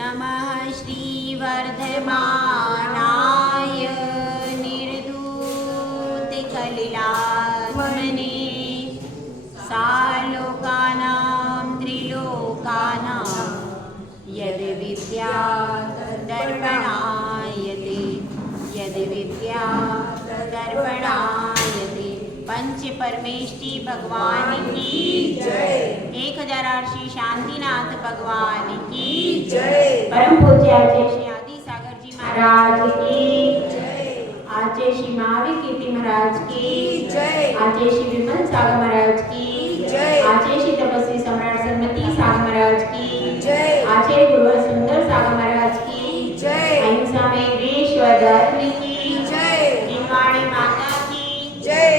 नमः श्रीवर्धमानाय निर्धूतकलिलात्मने सालोकानां त्रिलोकानां यद्विद्या तद्दर्पणायते यद्विद्या तद्दर्पणायते। पंच परमेष्टि भगवान की जय। 1008 श्री शांतिनाथ भगवान की जय। परम पूज्य आचार्य श्री आदि सागर जी महाराज की जय। आचार्य श्री महावीर कीर्ति महाराज की जय। आचार्य श्री विमल सागर महाराज की जय। आचार्य श्री तपस्वी सम्राट सन्मति सागर महाराज की जय। आचार्य गुरुवर सुंदर सागर महाराज की जय। अहिंसा में विश्व धर्म की जय। निवाणी माता की जय।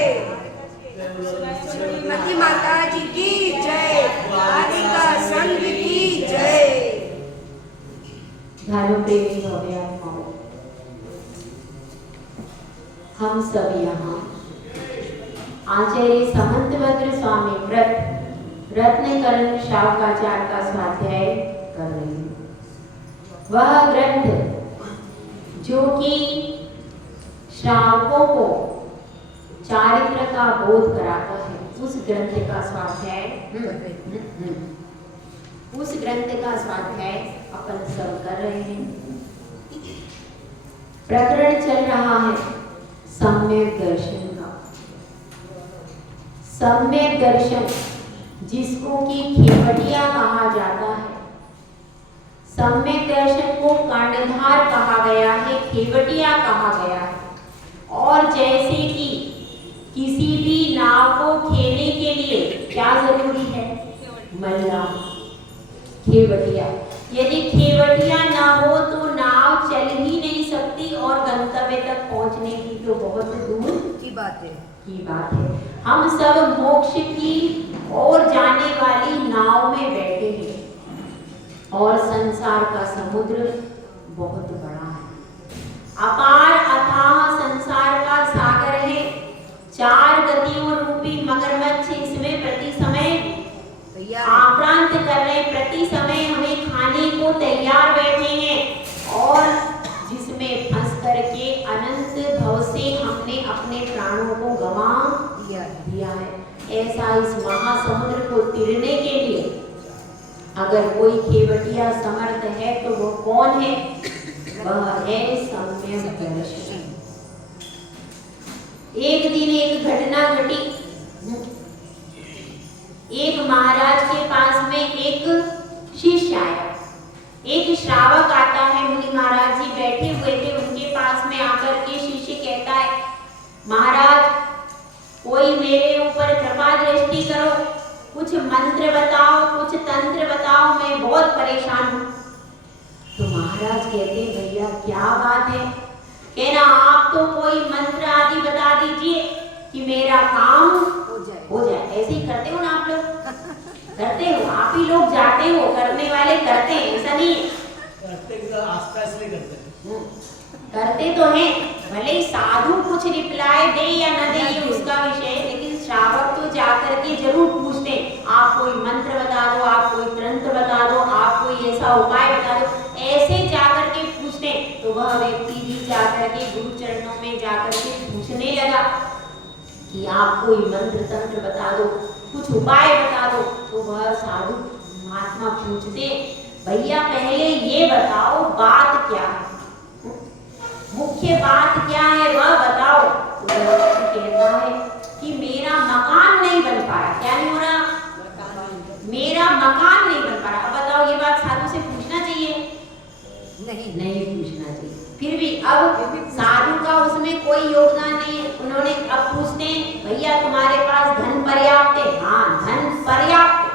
श्रीमती माता जी की जय। राधिका संघ की जय। धर्म प्रेमी भव्य आत्माओं, हम सब यहाँ आचार्य समंतभद्र स्वामी व्रत रत्नकरण शावकाचार का स्वाध्याय कर रहे हैं। वह ग्रंथ जो कि श्रावकों को चारित्र का बोध कराता है, उस ग्रंथ का स्वाध्याय अपन सब कर रहे हैं। प्रकरण चल रहा है सम्यक दर्शन का। सम्यक दर्शन जिसको कि खेवटिया कहा जाता है। सम्यक दर्शन को कर्णधार कहा गया है, खेवटिया कहा गया है। और जैसे कि किसी भी नाव को खेलने के लिए क्या जरूरी है? मल्ला, खेवटिया। यदि खेवटिया ना हो तो नाव चल ही नहीं सकती और गंतव्य तक पहुंचने की तो बहुत दूर की बात है। हम सब मोक्ष की ओर जाने वाली नाव में बैठे हैं और संसार का समुद्र बहुत बड़ा है। अपार अथाह संसार का सागर है। 4 गतियों रूपी मगरमच्छ इसमें प्रति समय आक्रांत कर रहे, प्रति समय हमें खाने को तैयार बैठे हैं और जिसमें फंस करके अनंत भव से हमने अपने प्राणों को गंवा दिया है। ऐसा इस महासमुद्र को तीरने के लिए अगर कोई खेवटिया समर्थ है तो वो कौन है? वह है सम्यक दर्शन। एक दिन एक घटना घटी। एक महाराज के पास में एक शिष्य आया। एक श्रावक आता है, मुनि महाराज जी बैठे हुए थे, उनके पास में आकर के शिष्य कहता है, महाराज कोई मेरे ऊपर कृपा दृष्टि करो, कुछ मंत्र बताओ, कुछ तंत्र बताओ, मैं बहुत परेशान हूँ। तो महाराज कहते हैं, भैया क्या बात है? कहना आप तो कोई मंत्र आदि बता दीजिए कि मेरा काम हो जाए। ऐसे ही करते हो ना आप लोग? करते हो, आप ही लोग जाते हो, करने वाले करते हैं, ऐसा नहीं है? करते तो हैं, भले ही साधु कुछ रिप्लाई दे या न दे ये उसका विषय है, लेकिन श्रावक तो जाकर के जरूर पूछते हैं, आप कोई मंत्र बता दो, आप कोई तंत्र बता दो, आप कोई ऐसा उपाय बता दो। ऐसे जाकर के पूछते हैं। तो वह व्यक्ति भी जाकर के गुरु चरणों में जाकर के पूछने लगा कि आप कोई मंत्र तंत्र बता दो, कुछ उपाय बता दो। तो वह साधु महात्मा पूछते, भैया पहले ये बताओ बात क्या है, मुख्य बात क्या है वह बताओ। तो व्यक्ति कहता है कि मेरा मकान नहीं बन पा रहा। क्या नहीं हो रहा? मेरा मकान नहीं बन पा रहा। अब बताओ, ये बात साधु से पूछना चाहिए? नहीं पूछना चाहिए। फिर भी अब साधु का उसमें कोई योगदान नहीं है। उन्होंने अब पूछते हैं, भैया तुम्हारे पास धन पर्याप्त है? हाँ, धन पर्याप्त है,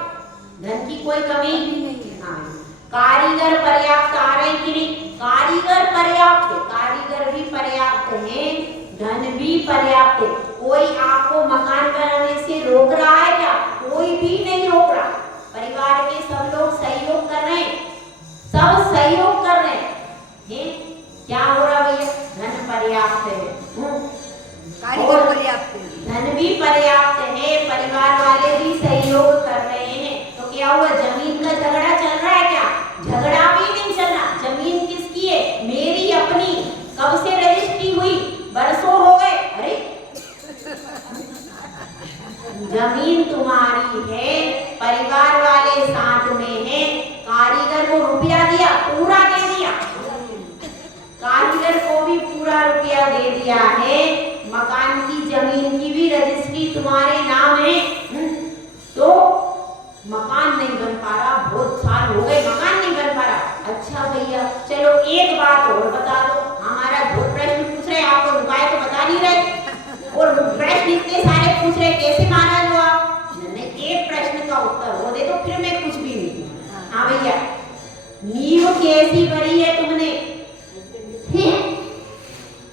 धन की कोई कमी नहीं है। हाँ। कारीगर पर्याप्त आ रहे कि नहीं? कारीगर पर्याप्त है, कारीगर भी पर्याप्त है, धन भी पर्याप्त है। कोई आपको मकान बनाने से रोक रहा है क्या? कोई भी नहीं रोक रहा। परिवार के सब लोग सहयोग कर रहे हैं, सब सहयोग कर रहे हैं। क्या हो रहा भैया? धन पर्याप्त है, कारीगर पर्याप्त है, धन भी पर्याप्त है, परिवार वाले भी सहयोग कर रहे हैं। तो क्या हुआ? जमीन का झगड़ा चल रहा है क्या? झगड़ा भी नहीं चल रहा, कैसी भरी है तुमने? हैं?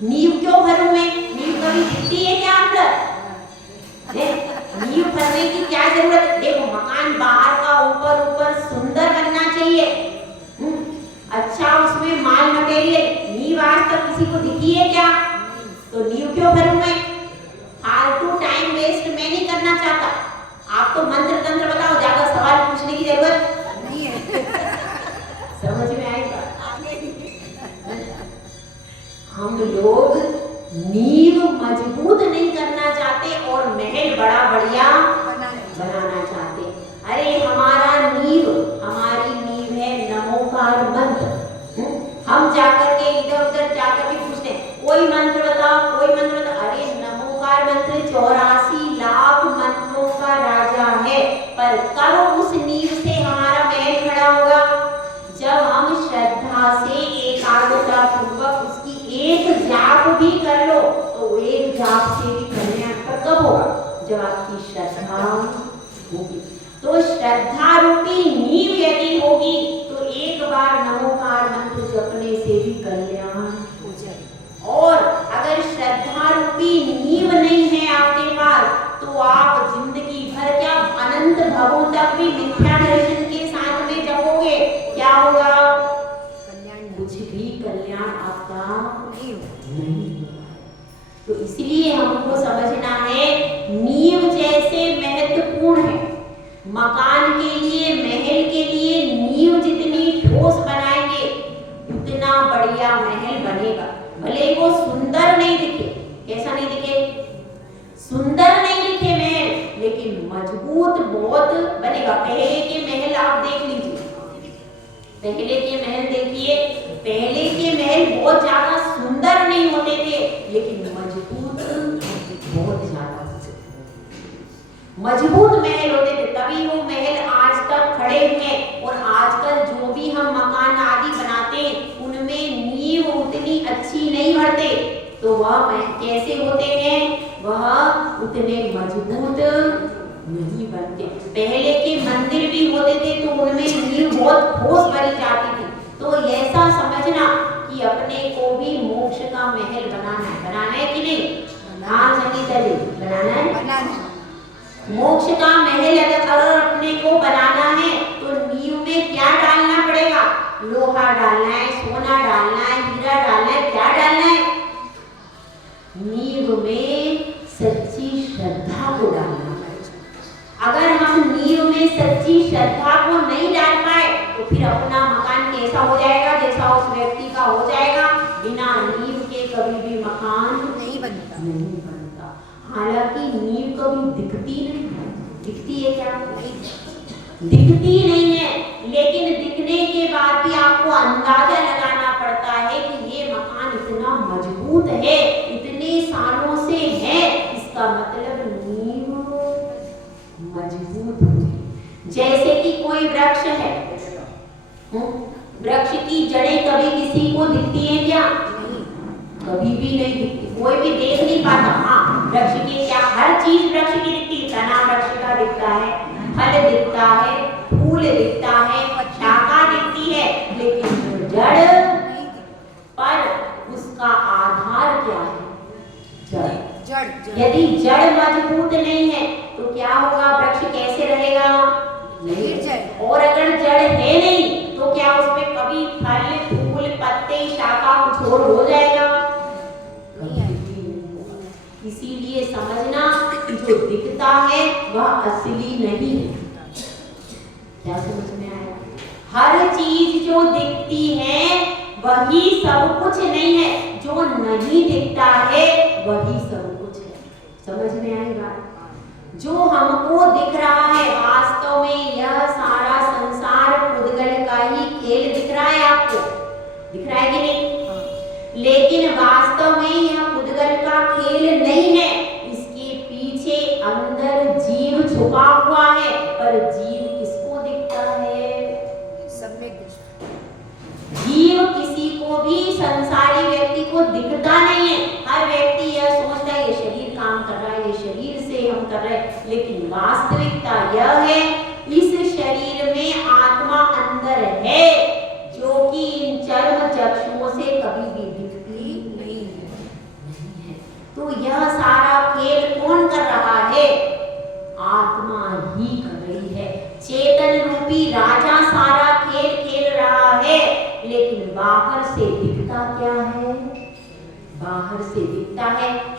नींव क्यों भरूं मैं? नींव कभी दिखती है क्या अंदर? नींव भरने की क्या जरूरत है? देखो, मकान बाहर का ऊपर सुंदर बनना चाहिए, अच्छा उसमें माल मटेरियल। नींव आज तक किसी को दिखी है क्या? तो नींव क्यों भरूं मैं? फालतू टाइम वेस्ट मैं नहीं करना चाहता। आप तो मंत्र तंत्र बताओ, ज्यादा सवाल पूछने की जरूरत नहीं है। समझ में आई बात? हम लोग नींव मजबूत नहीं करना चाहते और महल बड़ा बढ़िया बनाना चाहते। अरे हमारा नींव, हमारी नींव है नमोकार मंत्र। हम जाकर के इधर उधर जाकर के पूछते हैं कोई मंत्र बताओ, कोई मंत्र बताओ। अरे नमोकार मंत्र 84 लाख मंत्रों का राजा है, पर कब उस नींव से हमारा महल खड़ा होगा? जब हम श्रद्धा से एकाग्रता पूर्वक उसकी एक जाप भी कर लो, तो एक जाप से भी कल्याण कब होगा? जब आपकी श्रद्धा होगी। तो श्रद्धा रूपी नींव यदि होगी तो एक बार नमोकार मंत्र जपने से भी कल्याण हो जाए। और अगर श्रद्धा रूपी नींव नहीं है आपके पास, तो आप जिंदगी भर क्या अनंत भवों तक भी मिथ्या दर्शन के साथ में जपोगे, क्या होगा? कल्याण, कुछ भी कल्याण आपका नहीं होगा। तो इसलिए हमको समझना है, नींव जैसे महत्वपूर्ण है मकान के लिए, महल के लिए। नींव जितनी ठोस बनाएंगे उतना बढ़िया महल बनेगा। भले वो सुंदर नहीं दिखे, कैसा नहीं दिखे, सुंदर नहीं दिखे महल, लेकिन मजबूत बहुत बनेगा। पहले के महल आप देख लीजिए, पहले के महल देखिए, पहले के महल बहुत ज्यादा सुंदर नहीं होते थे, लेकिन मजबूत बहुत ज्यादा मजबूत महल होते थे। तभी वो महल आज तक खड़े हुए। और आजकल जो भी हम मकान आदि बनाते हैं उनमें नींव उतनी अच्छी नहीं भरते, तो वह कैसे होते हैं? वह उतने मजबूत नहीं बनते। पहले के मंदिर भी होते थे तो उनमें नींव बहुत ठोस भरी जाती थी। तो ऐसा समझना कि अपने को भी मोक्ष का महल बनाना है कि नहीं? हाँ संगीता जी, बनाना है। मोक्ष का महल अगर अपने को बनाना है तो नींव में क्या डालना पड़ेगा? लोहा डालना है, सोना डालना है, हीरा डालना है, क्या डालना है? नींव में सच्ची श्रद्धा को डालना पड़ेगा। अगर हम नींव में सच्ची श्रद्धा को नहीं डाल पाए तो फिर अपना मकान कैसा हो जाएगा? जैसा उस व्यक्ति का हो जाएगा। बिना नींव के कभी भी मकान नहीं बनता। हालांकि नींव कभी दिखती नहीं, दिखती है क्या? दिखती नहीं है, लेकिन दिखने के बाद भी आपको अंदाजा लगाना पड़ता है कि ये मकान इतना मजबूत है, इतने सालों से है, इसका मतलब नींव मजबूत है। जैसे कि कोई वृक्ष है, वृक्ष की जड़ें कभी किसी को दिखती है क्या? कभी भी नहीं दिखती, कोई भी देख नहीं पाता। हाँ, वृक्ष की क्या हर चीज वृक्ष की दिखती, तना वृक्ष का दिखता है, फल दिखता है, फूल दिखता है, शाखा दिखती है, लेकिन जड़ पर उसका आधार क्या है? जड़। यदि जड़ मजबूत नहीं है तो क्या होगा? वृक्ष कैसे रहेगा? नहीं जाए। और अगर जड़ है नहीं तो क्या उसमें कभी फल, फूल, पत्ते, शाखा कुछ और हो जाएगा? इसीलिए समझना कि जो दिखता है वह असली नहीं है। क्या समझ में आया? हर चीज जो दिखती है वही सब कुछ नहीं है, जो नहीं दिखता है वही सब कुछ है। समझ में आई बात? जो हमको दिख रहा है वास्तव में यह सारा संसार पुद्गल का ही खेल दिख रहा है। आपको दिख रहा है कि नहीं? लेकिन वास्तव में यह पुद्गल का खेल नहीं है, इसके पीछे अंदर जीव छुपा हुआ है। पर जीव किसको दिखता है? सम्यक दृष्टि। जीव किसी को भी संसारी व्यक्ति को दिखता नहीं है। हर व्यक्ति यह सोचता है ये शरीर काम कर रहा है, ये शरीर से हम कर रहे हैं, लेकिन वास्तविकता यह है इस शरीर में आत्मा अंदर है जो कि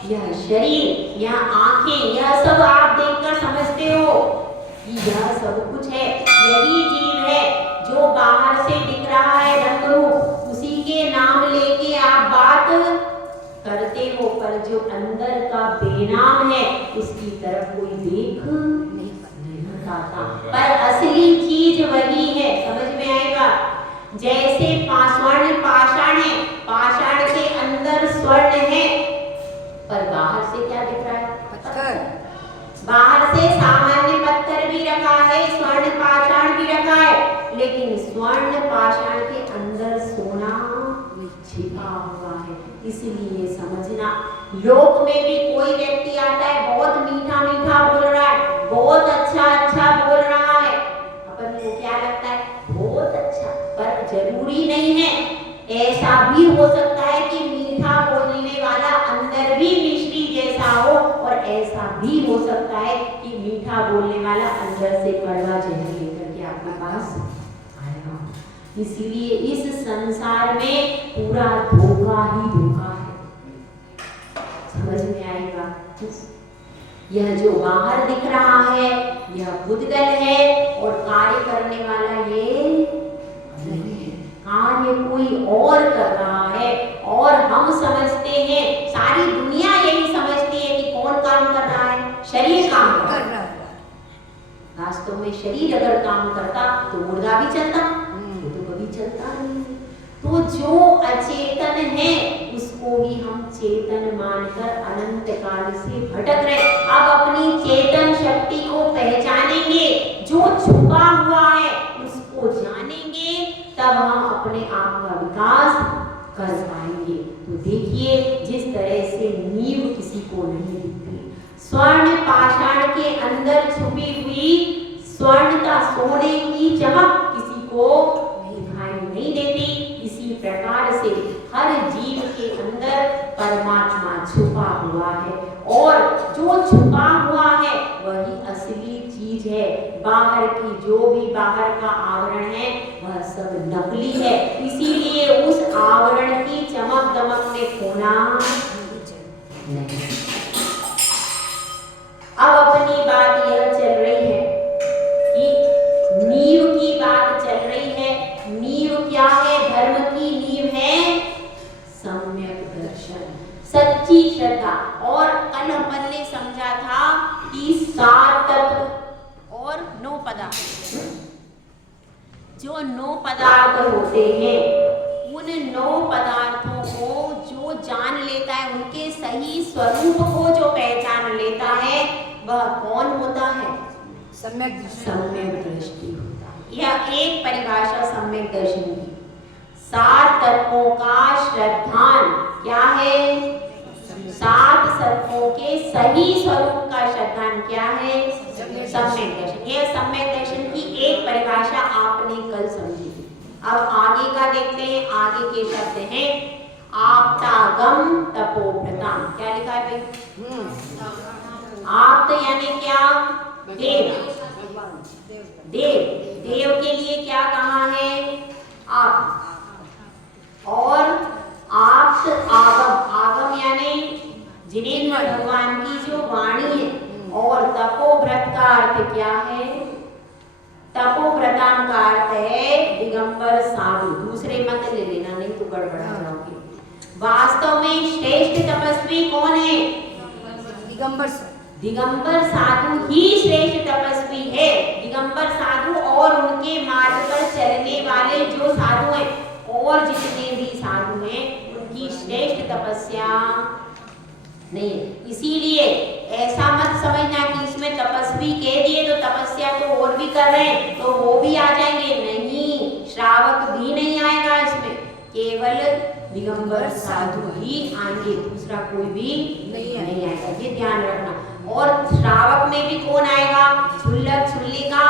यह शरीर, यह आंखें, यह सब आप देखकर समझते हो कि यह सब कुछ है, यही जीव है। जो बाहर से दिख रहा है रंग रूप, उसी के नाम लेके आप बात करते हो, पर जो अंदर का बेनाम है उसकी तरफ कोई देख नहीं पाता। पर असली चीज वही है, समझ में आएगा। जैसे स्वर्ण पाषाण है, पाषाण के अंदर स्वर्ण है, पर बाहर से क्या दिख रहा है? पत्थर। बाहर से सामान्य पत्थर भी रखा है, स्वर्ण पाषाण भी रखा है, लेकिन स्वर्ण पाषाण के अंदर सोना छिपा हुआ है। इसलिए समझना, लोक में भी कोई व्यक्ति आता है, बहुत मीठा मीठा बोल रहा है, बहुत अच्छा बोल रहा है, अपन को क्या लगता है? बहुत अच्छा। पर जरूरी नहीं है, ऐसा भी हो सकता है कि मीठा बोलने वाला अंदर भी मिश्री जैसा हो, और ऐसा भी हो सकता है कि मीठा बोलने वाला अंदर से कड़वा जहर लेकर के आपके पास आएगा। इसलिए इस संसार में पूरा धोखा ही धोखा है, समझ में आएगा। यह जो बाहर दिख रहा है यह भूतगल है, और कार्य करने वाला ये नहीं है, कार्य कोई और कर रहा है। और हम समझते हैं, सारी दुनिया यही समझती है कि कौन काम कर रहा है? शरीर काम कर रहा है। वास्तव में शरीर अगर काम करता तो मुर्दा भी चलता, वो तो कभी चलता नहीं। तो जो अचेतन है उसको ही हम चेतन मानकर अनंत काल से भटक रहे। अब अपनी चेतन शक्ति को पहचानेंगे, जो छुपा हुआ है उसको जानेंगे, तब हम अपने आप का विकास कर पाएंगे। तो देखिए, जिस तरह से नींव किसी को नहीं दिखती, स्वर्ण पाषाण के अंदर छुपी हुई स्वर्णता, सोने की चमक किसी को दिखाई नहीं देती, इसी प्रकार से हर जीव के अंदर परमात्मा छुपा हुआ है, और जो छुपा हुआ है वही असली चीज है। बाहर की जो भी बाहर का आवरण है वह सब नकली है, इसीलिए उस आवरण की चमक दमक में खोना नहीं। अब अपनी बात यह चल रही है कि नींव की बात चल रही है। नींव क्या है? धर्म की नींव है सम्यक दर्शन, सच्ची श्रद्धा। और कल अपन ने समझा था कि 7 तत्व और 9 पदार्थ, जो 9 पदार्थ होते हैं, उन 9 पदार्थों को जो जान लेता है, उनके सही स्वरूप को जो पहचान लेता है, वह कौन होता है? सम्यक दृष्टि होता है। यह एक परिभाषा सम्यक दर्शन की। 7 तत्वों का श्रद्धान क्या है? 7 तत्वों के सही स्वरूप का श्रद्धान क्या है? सम्यक दर्शन। यह सम्यक दर्शन की एक परिभाषा आपने कल समझी। अब आगे का देखते हैं। आगे के शब्द हैं आप्तागम तपोव्रताम। क्या लिखा है भाई? आप्त यानी क्या? देव। देव के लिए क्या कहा है? आप। और आप्त आगम, आगम यानी जिनेन्द्र भगवान की जो वाणी है। और तपोव्रत का अर्थ क्या है? तपोव्रताम का अर्थ है दिगंबर साधु। दूसरे मत ले लेना, नहीं तो गड़बड़ा जाओगे। वास्तव में श्रेष्ठ तपस्वी कौन है? दिगंबर साधु ही श्रेष्ठ तपस्वी है। दिगंबर साधु और उनके मार्ग पर चलने वाले जो साधु हैं, और जितने भी साधु हैं, उनकी श्रेष्ठ तपस्या नहीं है। इसीलिए ऐसा मत समझना कि इसमें तपस्वी कह दिए तो तपस्या तो और भी कर रहे हैं तो वो भी आ जाएंगे। नहीं, श्रावक भी नहीं आएगा इसमें, केवल दिगंबर साधु ही आएंगे, दूसरा कोई भी नहीं आएगा, ये ध्यान रखना। और श्रावक में भी कौन आएगा? छुल्लक, छुल्लिका,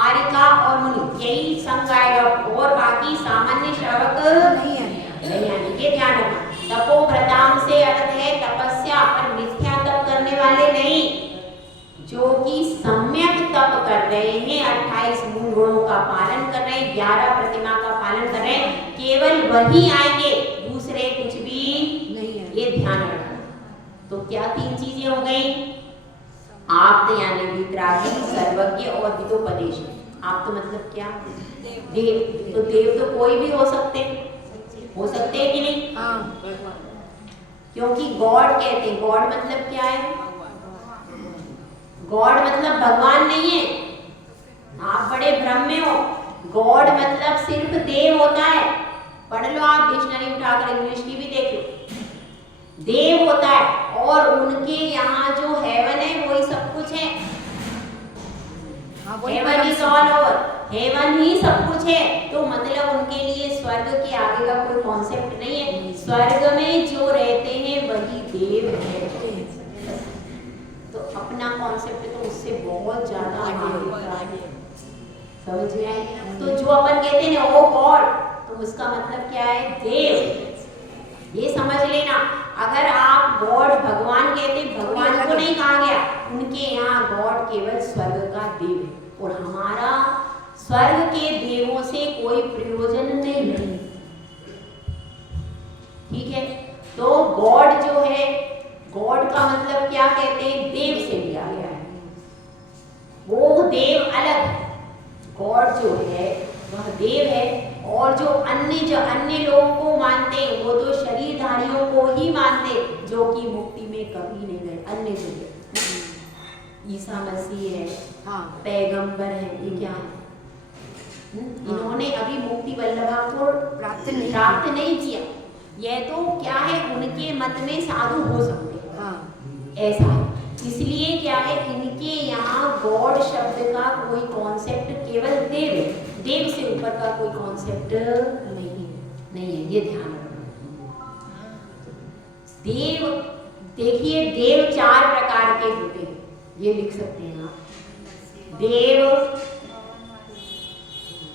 आरिका और मुनि, यही संघ आएगा, और बाकी सामान्य श्रावक नहीं आएंगे, ये ध्यान रखना। तपोव्रताम से अर्थ है तपस्या, पर मिथ्या तप करने वाले नहीं, जो कि सम्यक तप कर रहे हैं, 28 मूल गुणों का पालन कर रहे हैं, 11 प्रतिमा का पालन कर रहे हैं, केवल वही आएंगे, दूसरे कुछ भी नहीं है, ये ध्यान रखना। तो क्या 3 चीजें हो गई? आप यानी वितरागी, सर्वज्ञ और विदोपदेश। आप तो मतलब क्या? देव। तो देव तो कोई भी हो सकते हैं कि नहीं? हाँ। क्योंकि गॉड कहते हैं, गॉड मतलब क्या है? गॉड मतलब भगवान नहीं है, आप बड़े भ्रम में हो। गॉड मतलब सिर्फ देव होता है। पढ़ लो आप, डिक्शनरी उठाकर इंग्लिश की भी देख लो। देव होता है और उनके यहाँ जो हेवन है वही सब कुछ है। Heaven is all over, heaven he सब कुछ है। तो मतलब उनके लिए स्वर्ग के आगे का कोई कॉन्सेप्ट नहीं है। स्वर्ग में जो रहते हैं वही देव है। तो अपना कॉन्सेप्ट तो उससे बहुत ज्यादा आगे। समझ में आई? तो जो अपन कहते हैं ना ओ गॉड, तो उसका मतलब क्या है? देव। ये समझ लेना। अगर आप गॉड भगवान कहते, भगवान को नहीं कहा गया, उनके यहाँ गॉड केवल स्वर्ग का देव है। और हमारा स्वर्ग के देवों से कोई प्रयोजन नहीं है। ठीक है? तो गॉड जो है, गॉड का मतलब क्या कहते हैं? देव से लिया गया है। वो देव अलग है। गॉड जो है वह देव है। और जो अन्य लोगों को मानते हैं वो तो शरीरधारियों को ही मानते, जो कि मुक्ति में कभी नहीं गए। अन्य जो है ईसा मसीह है, हाँ। पैगंबर है, ये क्या है? इन्होंने अभी मुक्ति वल्लभा को प्राप्त नहीं किया। यह तो क्या है, उनके मत में साधु हो सकते हैं। हाँ। ऐसा है। इसलिए क्या है, इनके यहाँ गॉड शब्द का कोई कॉन्सेप्ट केवल देव है। देव से ऊपर का कोई कॉन्सेप्ट नहीं है। ये ध्यान रखना। देव, देखिए देव 4 प्रकार के होते हैं, ये लिख सकते हैं आप। देव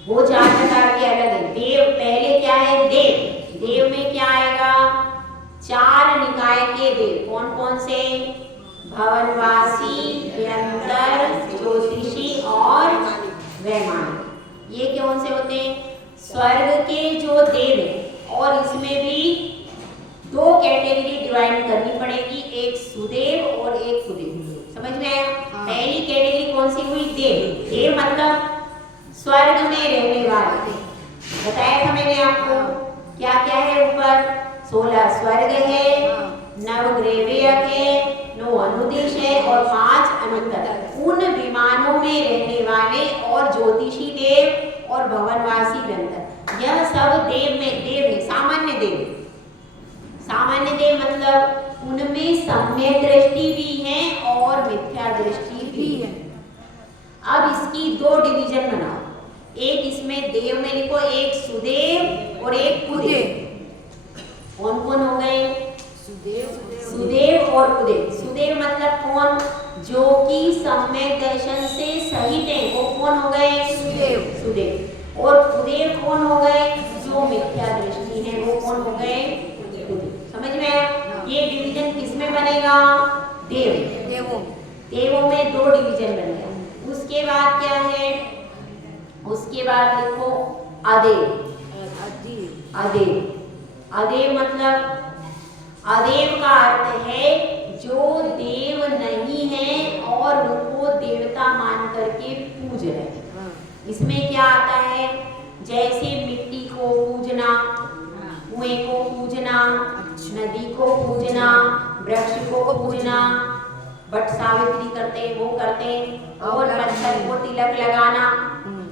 वो 4 प्रकार के अलग है। देव पहले क्या है? देव में क्या आएगा? 4 निकाय के देव। कौन कौन से? भवनवासी, व्यंतर, ज्योतिषी और वैमानिक। ये कौन से होते हैं? स्वर्ग के जो देव है। और इसमें भी 2 कैटेगरी डिवाइड करनी पड़ेगी, एक सुदेव और एक कुदेव। समझ में आया? पहली कैटेगरी कौन सी हुई? देव। देव मतलब स्वर्ग में रहने वाले। बताया था मैंने आपको क्या क्या है ऊपर? 16 स्वर्ग है, 9 ग्रेवियक है, 9 अनुदेश है और 5 अनंतर। उन विमानों में रहने वाले और ज्योतिषी देव और भवनवासी व्यंतर, यह सब देव में देव है। सामान्य देव। सामान्य देव मतलब उनमें सम्यक दृष्टि भी है और मिथ्या दृष्टि भी है। अब इसकी 2 डिवीजन बनाओ। एक इसमें देव में लिखो, एक सुदेव और एक कुदेव। कौन कौन हो गए? सुदेव और कुदेव। सुदेव मतलब कौन? जो कि सम्यक दर्शन से सहित है, वो कौन हो गए? सुदेव। और कुदेव कौन हो गए? जो मिथ्या दृष्टि है, वो कौन हो गए? कुदेव। समझ में आया? ये डिवीजन किसमें बनेगा? देवों में 2 डिवीजन बनेगा। उसके बाद क्या है? उसके बाद लिखो अदेव। अदेव मतलब, अदेव का अर्थ है जो देव नहीं है और उनको देवता मान करके पूज रहे हैं। इसमें क्या आता है? जैसे मिट्टी को पूजना, कुएं को पूजना, नदी को पूजना, वृक्ष को पूजना, बट सावित्री करते हैं वो करते हैं, और पत्थर को तिलक लगाना,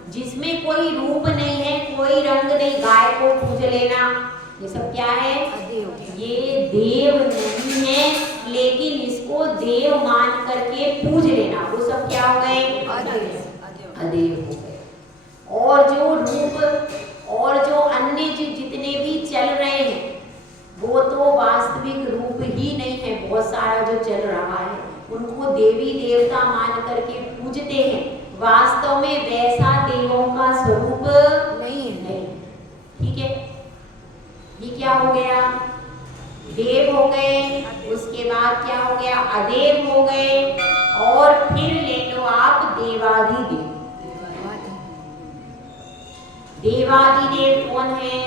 जिसमें कोई रूप नहीं है, कोई रंग नहीं, गाय को पूज लेना, ये सब क्या है? ये देव नहीं है, लेकिन इसको देव मान करके पूज लेना, वो सब क्या हो गए? अदेव हो गए। और जो रूप और जो अन्य जितने भी चल रहे हैं वो तो वास्तविक रूप ही नहीं है। बहुत सारा जो चल रहा है उनको देवी देवता मान करके पूजते हैं, वास्तव में वैसा देवों का स्वरूप नहीं। ठीक है? ये क्या हो गया? देव हो गए। उसके बाद क्या हो गया? अदेव हो गए। और फिर ले लो आप देवाधिदेव। देवाधिदेव कौन है?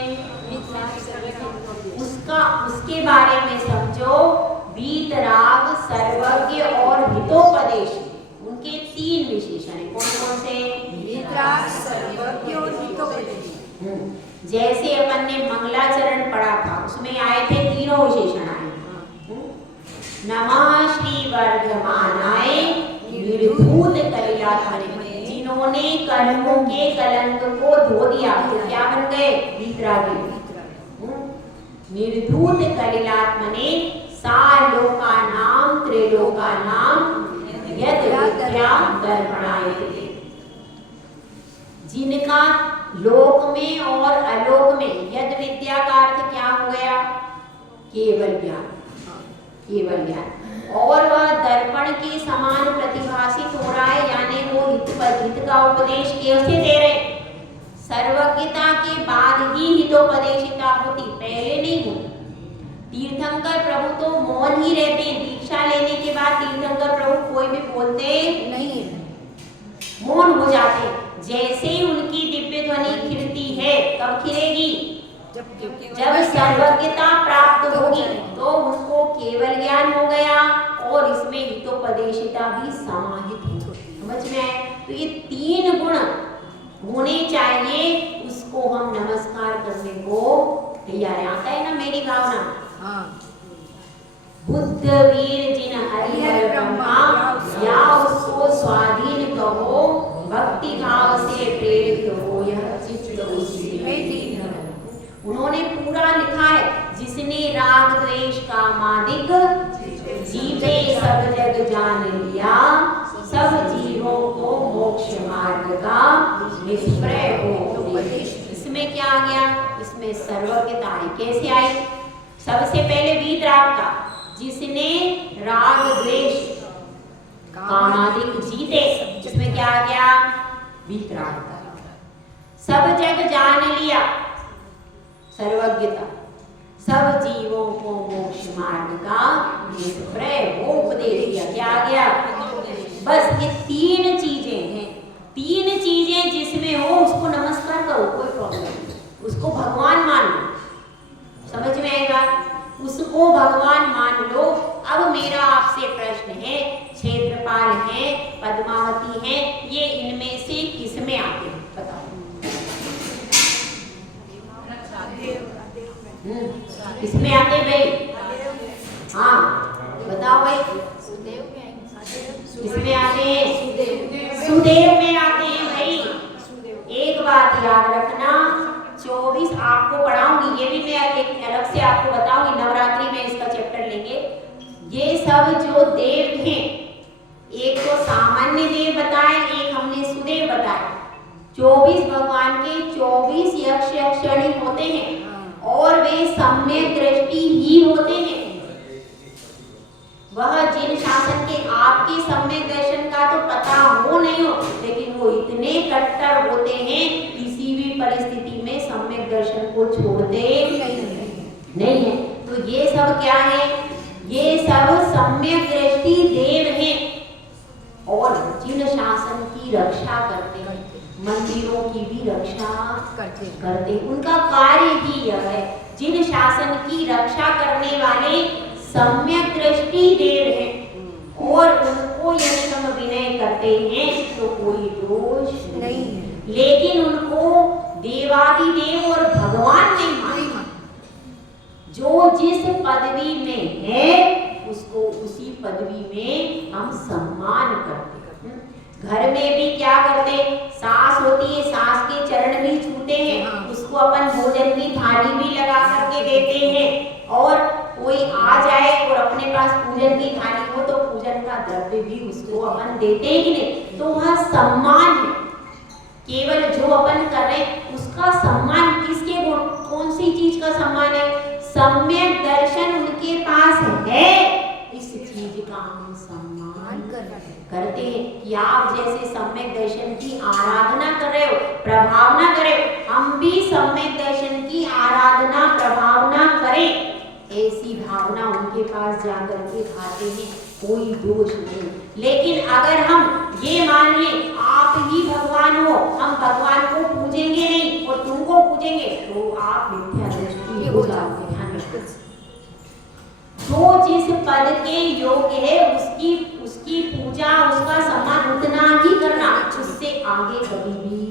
उसके बारे में समझो। वीतराग, सर्वज्ञ और हितोपदेश, उनके 3 विशेषण हैं। कौन कौन से? वीतराग, सर्वज्ञ और हितोपदेश। जैसे अपन ने मंगलाचरण पढ़ा था, उसमें आए थे तीनों विशेषण आए। नमः श्री वर्धमानाय निर्धूत कलिलात्मने, जिन्होंने कर्मों के कलंक को धो दिया तो क्या बन गए? वीतरागी। निर्धूत कलिलात्मने सालोकानां त्रिलोकानां यद् विद्या दर्पणायते, जिनका लोक में और अलोक में, यद विद्या का अर्थ क्या हो गया? केवल ज्ञान, केवल ज्ञान। और वह दर्पण के समान प्रतिभासित हो रहा है, यानी वो हित का उपदेश कैसे दे रहे? सर्वज्ञता के बाद ही हितोपदेशिता होती, पहले नहीं होती। तीर्थंकर प्रभु तो मौन ही रहते हैं, दीक्षा लेने के बाद तीर्थंकर प्रभु कोई भी बोलते नहीं, मौन हो जाते। जैसे ही उनकी दिव्य ध्वनि खिलती है, कब खिलेगी? जब सर्वज्ञता प्राप्त होगी, तो उनको केवल ज्ञान हो गया और इसमें हितोपदेशिता भी समाहित है। समझ में आए? तो ये 3 गुण होने चाहिए, उसको हम नमस्कार करने को तैयार है। आता है ना मेरी भावना? बुद्ध वीर जिन हरिहर ब्रह्मा, या उसको स्वाधीन कहो, भक्ति भाव से प्रेरित हो, यह चित्त उसी में लीन है। उन्होंने पूरा लिखा है, जिसने राग द्वेष का मादिक जीवे सब जग जान लिया, सब जीवों को मोक्ष मार्ग का निष्प्रय हो। इसमें क्या आ गया? इसमें सर्वज्ञता आई। कैसे आई? सबसे पहले वीतराग का, जिसने राग द्वेष कामादिक जीते, इसमें क्या आ गया? वीतराग का। सब जग जान लिया, सर्वज्ञता। सब जीवों को मोक्ष मार्ग का निष्प्रय हो उपदेश दिया। क्या आ गया? बस ये 3 चीजें हैं। 3 चीजें जिसमें हो उसको नमस्कार करो, कोई प्रॉब्लम नहीं। उसको भगवान मान लो, समझ में आएगा? उसको भगवान मान लो। अब मेरा आपसे प्रश्न है, क्षेत्रपाल है, पद्मावती है, ये इनमें से किस में आते हैं? बताओ। किसमें आते हैं भाई? हाँ बताओ भाई, किसमें आते हैं? सुदेव में आते हैं भाई। एक बात याद रखना, 24 आपको पढ़ाऊंगी, ये भी मैं एक अलग से आपको बताऊंगी, नवरात्रि में इसका चैप्टर लेंगे। ये सब जो देव हैं, एक तो सामान्य देव बताए, एक हमने सुदेव बताए। 24 भगवान के 24 यक्ष यक्षिणी होते हैं और वे सम्यक दृष्टि ही होते हैं। वह जिन शासन के आपके सम्यक दर्शन का तो पता हो नहीं हो, लेकिन वो इतने कट्टर होते हैं, किसी भी परिस्थिति में सम्यक दर्शन को छोड़ते नहीं है। तो ये सब क्या है? ये सब सम्यक दृष्टि देव हैं और जिन शासन की रक्षा करते हैं, मंदिरों की भी रक्षा करते। उनका कार्य ही यह है, जिन शासन की रक्षा करने वाले सम्यक दृष्टि देव हैं और उनको यदि हम विनय करते हैं तो कोई दोष नहीं है। लेकिन उनको देवादिदेव और भगवान नहीं मानते। जो जिस पदवी में है उसको उसी पदवी में हम सम्मान करते हैं। घर में भी क्या करते? सास होती है, सास के चरण भी छूते हैं, उसको अपन भोजन की थाली भी लगा करके देते हैं। और कोई आ जाए और अपने पास पूजन की थाली हो तो पूजन का द्रव्य भी उसको अपन देते ही नहीं। तो वह सम्मान है। केवल जो अपन कर रहे हैं उसका सम्मान किसके गुण, कौन सी चीज का सम्मान है? सम्यक दर्शन उनके पास है, इस चीज का हम सम्मान करते हैं। कि आप जैसे सम्यक दर्शन की आराधना कर रहे हो, प्रभावना कर रहे हो, हम भी सम्यक दर्शन की आराधना प्रभावना करें, ऐसी भावना उनके पास जाकर के खाते हैं, कोई दोष नहीं। लेकिन अगर हम ये मान लें आप ही भगवान हो, हम भगवान को पूजेंगे नहीं और तुमको पूजेंगे, तो आप मिथ्या दृष्टि हो जाओगे। जो जिस पद के योग्य है उसकी पूजा, उसका सम्मान उतना ही करना, उससे आगे कभी भी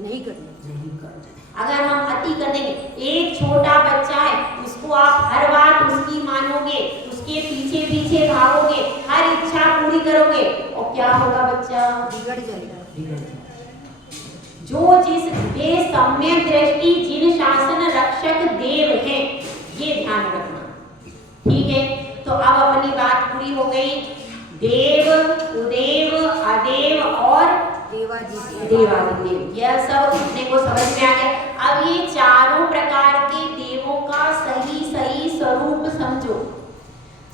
नहीं करनी। अगर हम अति कर देंगे, एक छोटा बच्चा है, उसको आप हर बात उसकी मानोगे, उसके पीछे पीछे भागोगे, हर इच्छा पूरी करोगे, और क्या होगा? बच्चा बिगड़ जाएगा। जो जिस वे सम्यक दृष्टि जिन शासन रक्षक देव हैं, ये ध्यान रखना। ठीक है, तो अब अपनी बात पूरी हो गई। देव, उदेव, अदेव और देवादिदेव, यह सब अपने को समझ में आ गया। अब ये चारों प्रकार के देवों का सही सही स्वरूप समझो,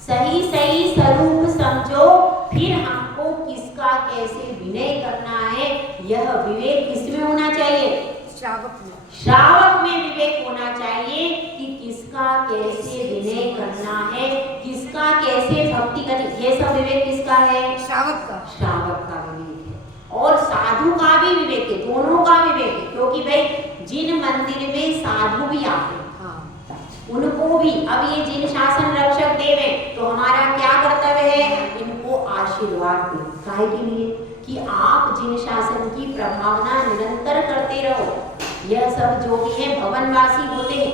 सही सही स्वरूप समझो, फिर हमको किसका कैसे विनय करना है, यह विवेक किसमें होना चाहिए? श्रावक में विवेक होना चाहिए कि किसका कैसे विनय करना है, किसका कैसे भक्ति करनी, ये सब विवेक किसका है? श्रावक का विवेक है। और साधु का भी विवेक है, दोनों का विवेक है, क्योंकि भाई जिन मंदिर में साधु भी आते हैं, उनको भी, अब ये जिन शासन रक्षक देव हैं, तो हमारा क्या कर्तव्य है? इनको आशीर्वाद दें। काहे के लिए? कि आप जिन शासन की प्रभावना निरंतर करते रहो। यह सब जो भी है भवनवासी होते हैं,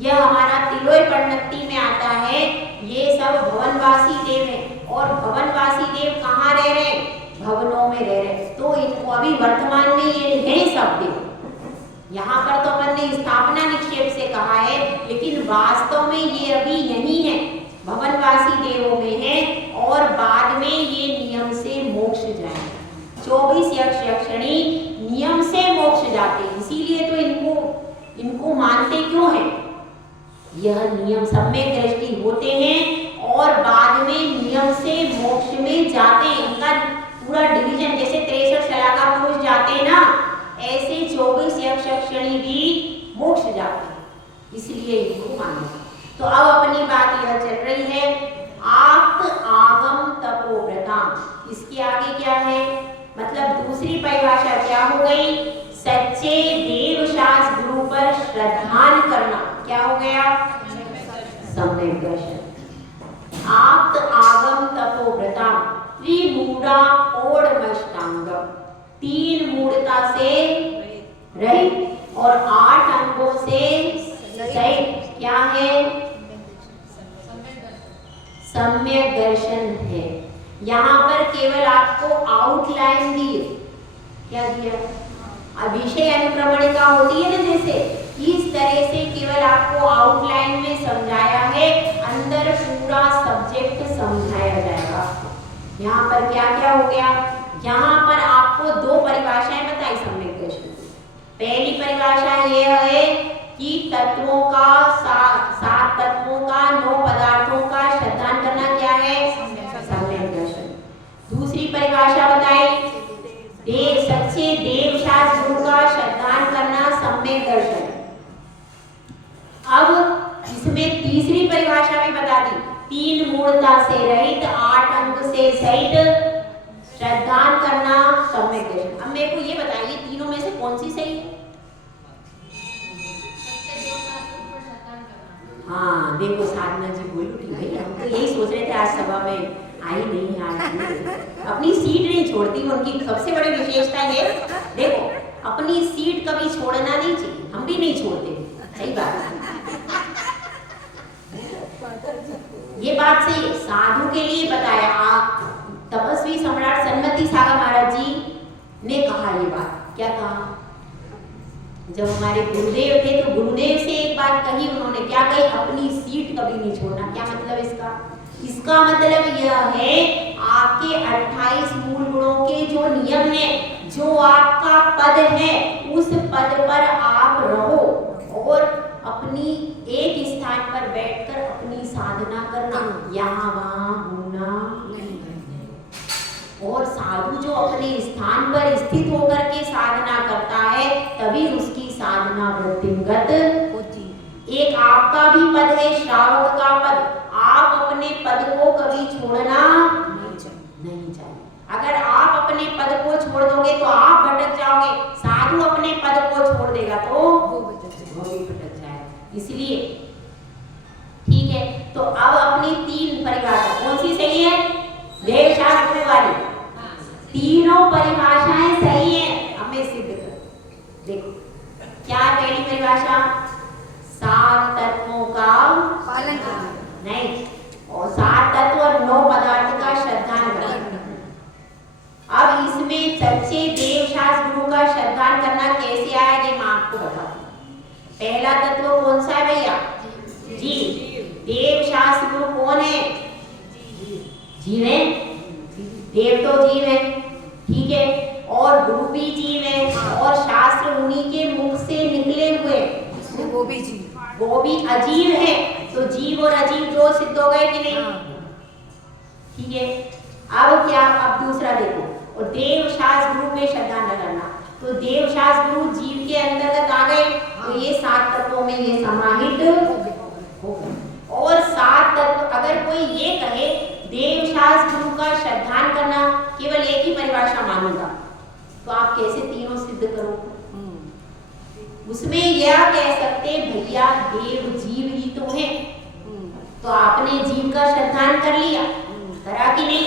यह हमारा तिलोय परिणति में आता है, ये सब भवनवासी देव हैं। और भवनवासी देव कहाँ रह रहे हैं? भवनों में रह रहे। तो इनको अभी वर्तमान में ये हैं सब देव, यहाँ पर तो अपन ने स्थापना निक्षेप से कहा है, लेकिन वास्तव में ये अभी यही है, भवनवासी देवों में है, और बाद में ये नियम से मोक्ष जाएंगे। 24 यक्ष यक्षिणी नियम से मोक्ष जाते हैं, इसीलिए तो इनको मानते क्यों हैं? यह नियम सम्यक दृष्टि होते हैं और बाद में नियम से मोक्ष में जाते हैं। इनका पूरा डिवीजन, जैसे 63 शलाका पुरुष जाते हैं ना, ऐसे 24 यक्ष यक्षिणी भी मोक्ष जाते हैं, इसलिए इनको मानो। तो अब अपनी बात यह चल रही है, आप्त आगम तपोव्रताम, इसके आगे क्या है? मतलब दूसरी परिभाषा क्या हो गई? सच्चे देवशास गुरु पर श्रद्धान करना। क्या हो गया? सम्यक दर्शन। आप्त आगम तपोव्रताम त्रिमूढ़ा ओढ़मष्टांगम, 3 मूढ़ता से रहित और 8 अंगों से सहित। क्या है? सम्यक दर्शन है। यहाँ पर केवल आपको आउटलाइन दी, क्या दिया? विषय अनुक्रमणिका होती है ना, जैसे इस तरह से केवल आपको आउटलाइन में समझाया है, अंदर पूरा सब्जेक्ट समझाया जाएगा। यहाँ पर क्या क्या हो गया? यहाँ पर आपको 2 परिभाषाएं बताई सम्यक दर्शन की। पहली परिभाषा यह है कि तत्वों का 7 तत्वों का 9 पदार्थों का श्रद्धान करना क्या है? सम्यक दर्शन। दूसरी परिभाषा बताई सच्चे देवशास गुरु का श्रद्धान करना सम्यक दर्शन। अब इसमें तीसरी परिभाषा भी बता दी, 3 मूढ़ता से रहित 8 अंग से सहित श्रद्धान करना सम्यक दर्शन। अब मेरे को ये बताइए, तीनों में से कौन सी सही है? हाँ देखो, साधना जी बोल उठी भाई, हम तो यही सोच रहे थे, आज सभा में आई नहीं है, आज अपनी सीट नहीं छोड़ती। उनकी सबसे बड़ी विशेषता ये, देखो अपनी सीट कभी छोड़ना नहीं चाहिए, हम भी नहीं छोड़ते, सही बात है। ये बात सही है, साधु के लिए बताया। तपस्वी सम्राट सन्मति सागर महाराज जी ने कहा ये बात। क्या कहा? जब हमारे गुरुदेव थे तो गुरुदेव से एक बात कही उन्होंने, क्या कही? अपनी सीट कभी नहीं छोड़ना। क्या मतलब इसका? इसका मतलब यह है, आपके 28 मूल गुणों के जो नियम है, जो आपका पद है, उस पद पर आप रहो और अपनी एक स्थान पर बैठकर अपनी साधना करना, यहाँ वहाँ घूमना नहीं। और साधु जो अपने स्थान पर स्थित होकर के साधना करता है, तभी उसकी साधना वृद्धिंगत होती है। एक आपका भी पद है, श्रावक का पद, आप अपने पद को कभी छोड़ना नहीं चाहिए। अगर आप अपने पद को छोड़ दोगे तो आप भटक जाओगे, साधु अपने पद को छोड़ देगा तो वो भी भटक जाएगा। इसलिए ठीक है, तो अब अपनी 3 तीनों परिभाषाएं सही हैं, हमें सिद्ध कर। देखो क्या है पहली परिभाषा, 7 तत्वों का पालन करना। नहीं, और 7 तत्व और 9 पदार्थ का श्रद्धान करना। अब इसमें सच्चे देवशास्त्र गुरु का श्रद्धान करना कैसे आया ये मैं आपको बताऊं। पहला तत्व कौन सा है भैया, जीव। देवशास्त्र गुरु कौन है, जीव है, देव तो जीव है, ठीक है, और गुरु भी जीव है, और शास्त्र उन्हीं के मुख से निकले हुए, वो भी जीव, वो भी अजीब है। तो जीव और अजीब दो सिद्ध हो गए कि नहीं, ठीक है। अब क्या, अब दूसरा देखो, और देव शास्त्र गुरु में श्रद्धा न करना, तो देव शास्त्र गुरु जीव के अंतर्गत आ गए, तो ये 7 तत्वों में ये समाहित हो गए। और 7 तत्व, अगर कोई ये कहे देव शास्त्र गुरु का श्रद्धान करना केवल एक ही परिभाषा मानूंगा, तो आप कैसे तीनों सिद्ध करोगे। उसमें यह कह सकते भैया देव जीव ही तो है, तो आपने जीव का श्रद्धान कर लिया, करा कि नहीं,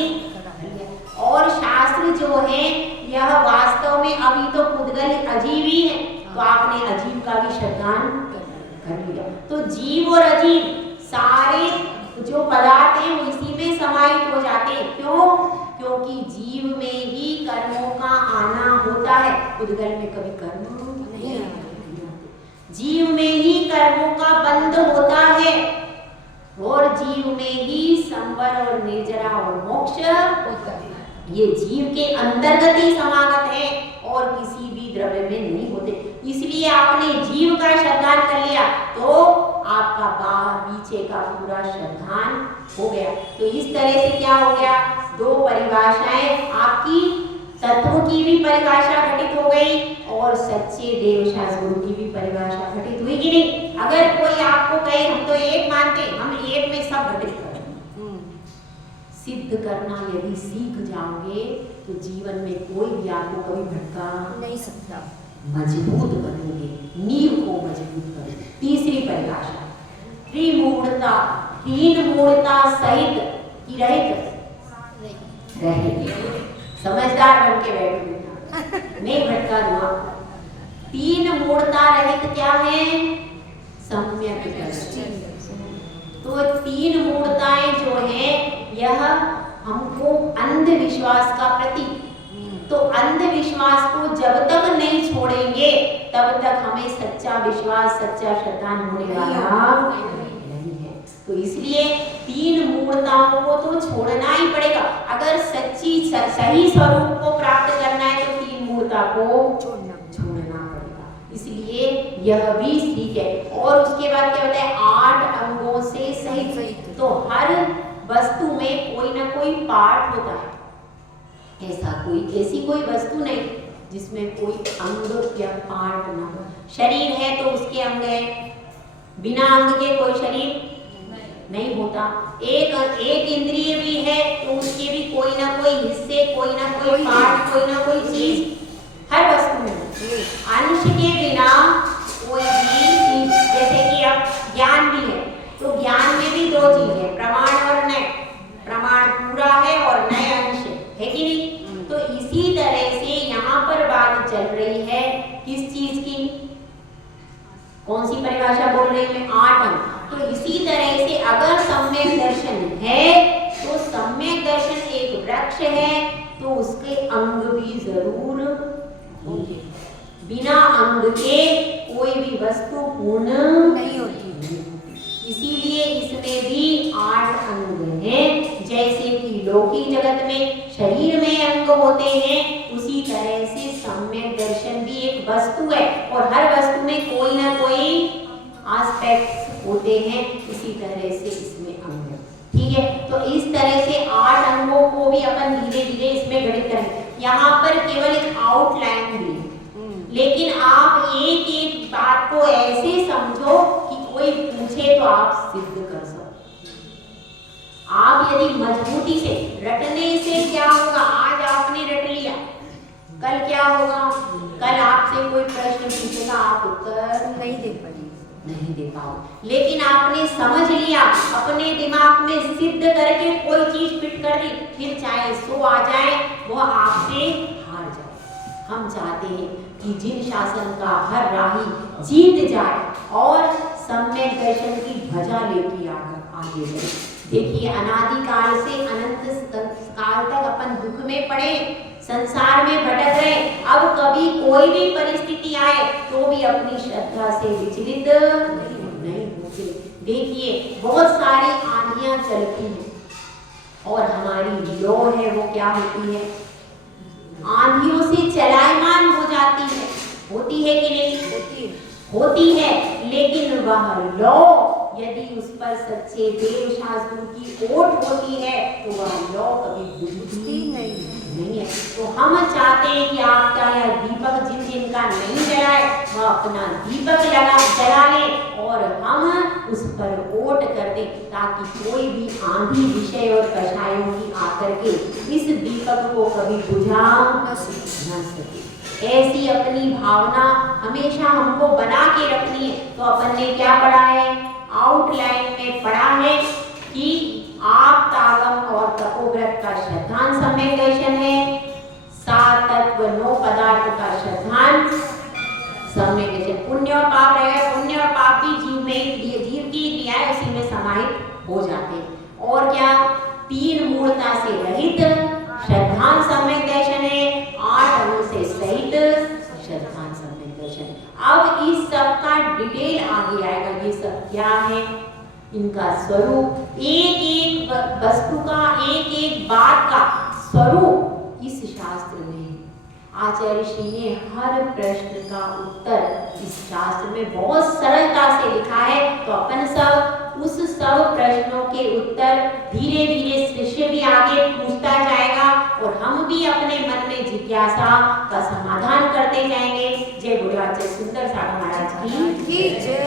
और शास्त्र जो है यह वास्तव में अभी तो पुद्गल अजीब ही है, तो आपने अजीब का भी श्रद्धान कर लिया। तो जीव और अजीब सारे जो पदार्थ हैं वो इसी में समाहित हो जाते हैं। क्यों, क्योंकि जीव में ही कर्मों का आना होता है, पुद्गल में कभी कर्म नहीं आते। जीव में ही कर्मों का बंध होता है, और जीव में ही संवर और निर्जरा और मोक्ष होता है। ये जीव के अंतर्गत ही समागत है और किसी भी द्रव्य में नहीं होते। इसलिए आपने जीव का श्रद्धान कर लिया तो आपका पीछे का पूरा श्रद्धान हो गया। तो इस तरह से क्या हो गया, 2 परिभाषाएं आपकी, तत्वों की भी परिभाषा घटित हो गई और सच्चे देवशास्त्र गुरु की भी परिभाषा घटित हुई कि नहीं। अगर कोई आपको कहे हम तो एक मानते, हम एक में सब घटित करें, सिद्ध करना यदि सीख जाओगे तो जीवन में कोई भी आपको कभी भटका नहीं सकता, मजबूत बनेंगे, नींव को मजबूत करें। तीसरी परिभाषा, त्रिमूढ़ता, 3 मूढ़ता सहित की रहित रहित, समझदार बन के बैठो, नहीं भटका दूंगा। 3 मूढ़ता रहित क्या है, सम्यक दृष्टि। तो 3 मूढ़ताएं जो है यह हमको अंधविश्वास का प्रतीक, तो अंधविश्वास को जब तक नहीं छोड़ेंगे तब तक हमें सच्चा विश्वास, सच्चा श्रद्धान होने वाला नहीं है। तो इसलिए 3 मूढ़ताओं को तो छोड़ना ही पड़ेगा। अगर सच्ची सही स्वरूप को प्राप्त करना है तो 3 मूढ़ता को छोड़ना पड़ेगा। इसलिए यह भी ठीक है। और उसके बाद क्या होता है, 8 अंगों से सहित, तो हर वस्तु में कोई ना कोई पार्ट होता है, ऐसी कोई वस्तु नहीं जिसमें कोई अंग या पार्ट ना हो। शरीर है तो उसके अंग है, बिना अंग के कोई शरीर नहीं होता। एक इंद्रिय भी है तो उसके भी कोई ना कोई हिस्से, कोई ना कोई पार्ट, कोई ना कोई चीज हर वस्तु में। अंश के बिना कोई भी चीज, जैसे कि अब ज्ञान भी है तो ज्ञान में भी 2 चीज है, प्रमाण और नय। प्रमाण पूरा है और नय अंश है कि नहीं। तो इसी तरह से यहाँ पर बात चल रही है किस चीज की, कौन सी परिभाषा बोल रही मैं, 8 अंग। तो इसी तरह से अगर सम्यक दर्शन है तो सम्यक दर्शन एक वृक्ष है तो उसके अंग भी जरूर होंगे। बिना अंग के कोई भी वस्तु पूर्ण नहीं होती। इसीलिए इसमें भी 8 अंग हैं। जैसे कि लौकिक जगत में शरीर में अंग होते हैं, उसी तरह से सम्यक दर्शन भी एक वस्तु है और हर वस्तु में कोई ना कोई एस्पेक्ट्स होते हैं। इसी तरह से इसमें अंग है, ठीक है। तो इस तरह से 8 अंगों को भी अपन धीरे धीरे इसमें गणित करें। यहाँ पर केवल एक आउटलाइन दी, लेकिन आप एक एक बात को ऐसे समझो कि कोई पूछे तो आप सिद्ध कर सको। आप यदि मजबूती से रटने से क्या होगा, आज आपने रट लिया, कल क्या होगा, कल आपसे कोई प्रश्न पूछेगा, आप उत्तर नहीं दे पाएंगे, नहीं दे पाओ। लेकिन आपने समझ लिया, अपने दिमाग में सिद्ध करके कोई चीज फिट कर दी, फिर चाहे 100 आ जाए वो आपसे हम चाहते हैं कि जिन शासन का हर राही जीत जाए और सम्यक दर्शन की ध्वजा लेके आगे बढ़े। देखिए अनादिकाल से अनंत काल तक अपन दुख में पड़े, संसार में भटक रहे, अब कभी कोई भी परिस्थिति आए तो भी अपनी श्रद्धा से विचलित नहीं होते। देखिए बहुत सारी आंधियां चलती हैं और हमारी लौ है वो क्या होती है, आंधियों से चलायमान हो जाती है, होती है कि नहीं? होती है, लेकिन वह लौ यदि उस पर सच्चे देव शास्त्रों की ओट होती है तो वह लौ कभी बुझती नहीं है। तो हम चाहते हैं कि आपका यह दीपक जिन जिन का नहीं जलाए वह अपना दीपक जला ले और हम उस पर ओट कर दें, ताकि कोई भी आंधी विषय और कषायों की आकर के इस दीपक को कभी बुझा न सके। ऐसी अपनी भावना हमेशा हमको बना के रखनी है। तो अपन ने क्या पढ़ा है, आउटलाइन में पढ़ा है कि आप तागम और तपोव्रत का श्रद्धांत सम्यक दर्शन है, 7 तत्व 9 पदार्थ का श्रद्धांत सम्यक दर्शन। पुण्य और पाप रहेगा, पुण्य और पाप भी जीव की क्रियाएं उसी में समाहित हो जाते हैं। और क्या, 3 मूलता से रहित श्रद्धांत सम्यक दर्शन है, 8 अंगों से सहित श्रद्धांत सम्यक दर्शन। अब इस सब का डिटेल आगे आएगा, ये सब क्या है, इनका स्वरूप, एक एक वस्तु का, एक एक बात का स्वरूप इस शास्त्र में है। आचार्य श्री ने हर प्रश्न का उत्तर इस शास्त्र में बहुत सरलता से लिखा है। तो अपन सब उस सब प्रश्नों के उत्तर धीरे धीरे शिष्य भी आगे पूछता जाएगा और हम भी अपने मन में जिज्ञासा का समाधान करते जाएंगे। जय गुरु आचार्य सुंदर सागर महाराज की जय।